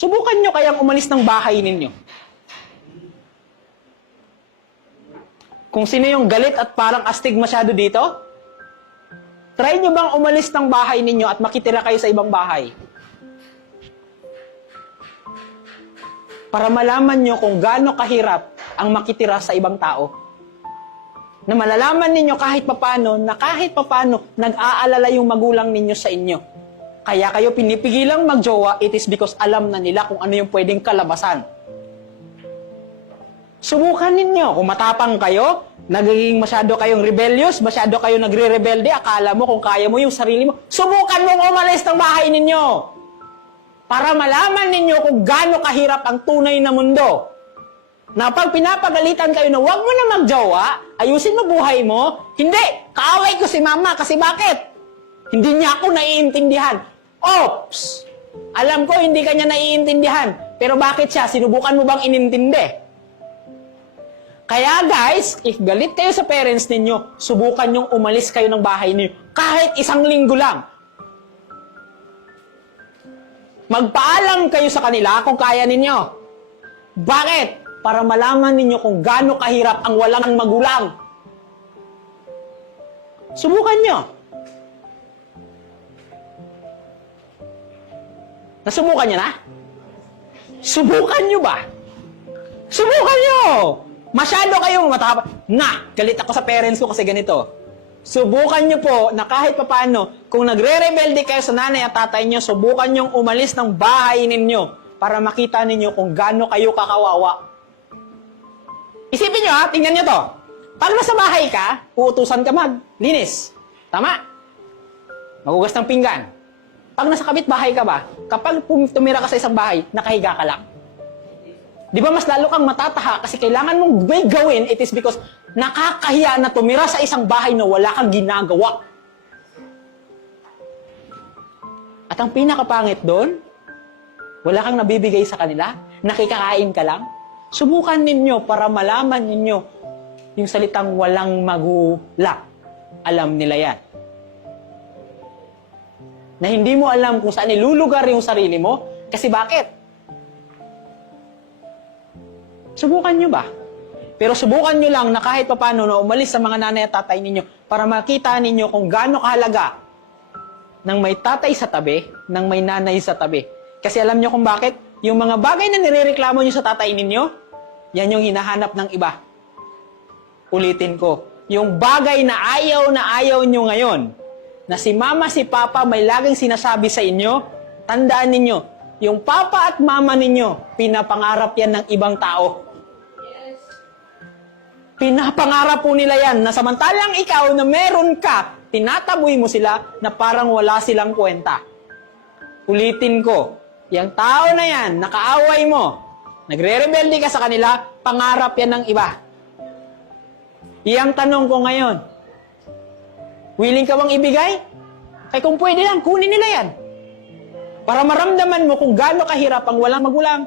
Subukan nyo kayang umalis ng bahay ninyo. Kung sino yung galit at parang astig masyado dito, try nyo bang umalis ng bahay ninyo at makitira kayo sa ibang bahay? Para malaman nyo kung gaano kahirap ang makitira sa ibang tao. Na malalaman ninyo kahit papano, na kahit papano, nag-aalala yung magulang ninyo sa inyo. Kaya kayo pinipigilang magjowa, it is because alam na nila kung ano yung pwedeng kalabasan. Subukan ninyo. Kung matapang kayo, nagiging masyado kayong rebellious, masyado kayong nagre-rebelde, akala mo kung kaya mo yung sarili mo, subukan mong umalis ng bahay ninyo. Para malaman ninyo kung gaano kahirap ang tunay na mundo. Na pag pinapagalitan kayo na huwag mo na magjowa, ayusin mo buhay mo, hindi, kaaway ko si mama kasi bakit? Hindi niya ako naiintindihan. Oops! Alam ko hindi kanya naiintindihan, pero bakit siya? Sinubukan mo bang inintindi? Kaya guys, if galit kayo sa parents ninyo, subukan nyong umalis kayo ng bahay ninyo. Kahit 1 linggo lang. Magpaalam kayo sa kanila kung kaya ninyo. Bakit? Para malaman ninyo kung gaano kahirap ang walang magulang. Subukan nyo. Nasubukan nyo na? Subukan nyo ba? Subukan nyo! Masyado kayong matapang. Galit ako sa parents ko kasi ganito. Subukan nyo po na kahit papano, kung nagre-rebelde kayo sa nanay at tatay nyo, subukan nyong umalis ng bahay ninyo para makita ninyo kung gaano kayo kakawawa. Isipin nyo tingnan nyo to. Pag nasa bahay ka, uutusan ka maglinis. Tama? Magugas ng pinggan. Pag nasa kapitbahay ka ba, kapag tumira ka sa isang bahay, nakahiga ka lang. Di ba mas lalo kang matataha kasi kailangan mong may gawin, it is because nakakahiya na tumira sa isang bahay na wala kang ginagawa. At ang pinakapangit doon, wala kang nabibigay sa kanila, nakikakain ka lang. Subukan ninyo para malaman ninyo yung salitang walang magulang. Alam nila yan. Na hindi mo alam kung saan ilulugar yung sarili mo, kasi bakit? Subukan nyo ba? Pero subukan nyo lang na kahit papano na umalis sa mga nanay at tatay ninyo para makita ninyo kung gaano kahalaga ng may tatay sa tabi, ng may nanay sa tabi. Kasi alam nyo kung bakit? Yung mga bagay na nirereklamo nyo sa tatay ninyo, yan yung hinahanap ng iba. Ulitin ko, yung bagay na ayaw nyo ngayon, na si mama, si papa may laging sinasabi sa inyo, tandaan ninyo, yung papa at mama ninyo, pinapangarap yan ng ibang tao. Pinapangarap po nila yan na samantalang ikaw na meron ka, tinataboy mo sila na parang wala silang kwenta. Ulitin ko, yung tao na yan, nakaaway mo, nagre-rebelde ka sa kanila, pangarap yan ng iba. Iyang tanong ko ngayon, willing ka bang ibigay? Kaya kung pwede lang, kunin nila yan. Para maramdaman mo kung gaano kahirap ang walang magulang.